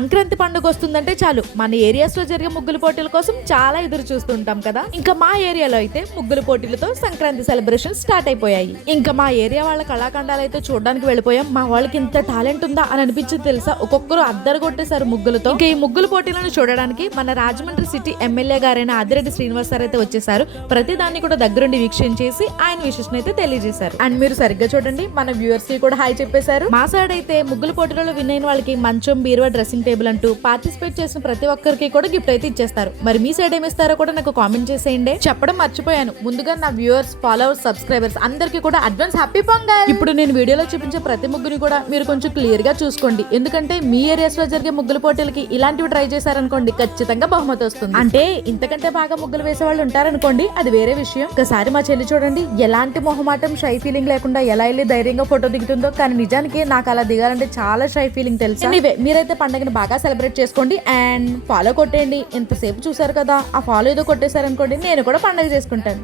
సంక్రాంతి పండుగ వస్తుందంటే చాలు మన ఏరియాస్ లో జరిగే ముగ్గుల పోటీల కోసం చాలా ఎదురు చూస్తుంటాం కదా. ఇంకా మా ఏరియాలో అయితే ముగ్గుల పోటీలతో సంక్రాంతి సెలబ్రేషన్ స్టార్ట్ అయిపోయాయి. ఇంకా మా ఏరియా వాళ్ళ కళాఖండాలు అయితే చూడడానికి వెళ్ళిపోయాం. మా వాళ్ళకి ఇంత టాలెంట్ ఉందా అని అనిపించింది తెలుసా. ఒక్కొక్కరు అద్దరు కొట్టేశారు ముగ్గులతో. ఇంకా ఈ ముగ్గుల పోటీలను చూడడానికి మన రాజమండ్రి సిటీ ఎమ్మెల్యే గారైన ఆదిరెడ్డి శ్రీనివాస్ సార్ అయితే వచ్చేసారు. ప్రతి దాన్ని కూడా దగ్గరుండి వీక్షించేసి ఆయన విషెస్ అయితే తెలియజేశారు. అండ్ మీరు సరిగ్గా చూడండి, మన వ్యూవర్స్ కి కూడా హాయ్ చెప్పేశారు. మా సైడ్ అయితే ముగ్గుల పోటీలలో విన్ అయిన వాళ్ళకి మంచం, బీరువా, డ్రెస్సింగ్ టేబుల్ అంటూ పార్టిసిపేట్ చేసిన ప్రతి ఒక్కరికి కూడా గిఫ్ట్ అయితే ఇచ్చేస్తారు. మరి మీ సైడ్ ఏమిస్తారో కూడా నాకు కామెంట్ చేసేయండి. చెప్పడం మర్చిపోయాను, ముందుగా నా వ్యూవర్స్, ఫాలోవర్స్, సబ్స్క్రైబర్స్ అందరికీ కూడా అడ్వాన్స్ హ్యాపీ పొంగల్. ఇప్పుడు నేను వీడియోలో చూపించే ప్రతి ముగ్గుని కూడా మీరు కొంచెం క్లియర్ గా చూసుకోండి. ఎందుకంటే మీ ఏరియాస్ లో జరిగే ముగ్గుల పోటీలకి ఇలాంటివి ట్రై చేశారనుకోండి, ఖచ్చితంగా బహుమతి వస్తుంది. అంటే ఇంతకంటే బాగా ముగ్గులు వేసే వాళ్ళు ఉంటారనుకోండి, అది వేరే విషయం. ఒకసారి మా చెల్లి చూడండి, ఎలాంటి మొహమాటం, షై ఫీలింగ్ లేకుండా ఎలా వెళ్ళి ధైర్యంగా ఫోటో దిగుతుందో. కానీ నిజానికి నాకు అలా దిగాలంటే చాలా షై ఫీలింగ్ తెలుసు. ఎనీవే, మీరైతే పండుగను బాగా సెలబ్రేట్ చేసుకోండి అండ్ ఫాలో కొట్టేయండి. ఎంతసేపు చూసారు కదా, ఆ ఫాలో ఏదో కొట్టేశారనుకోండి, నేను కూడా పండుగ చేసుకుంటాను.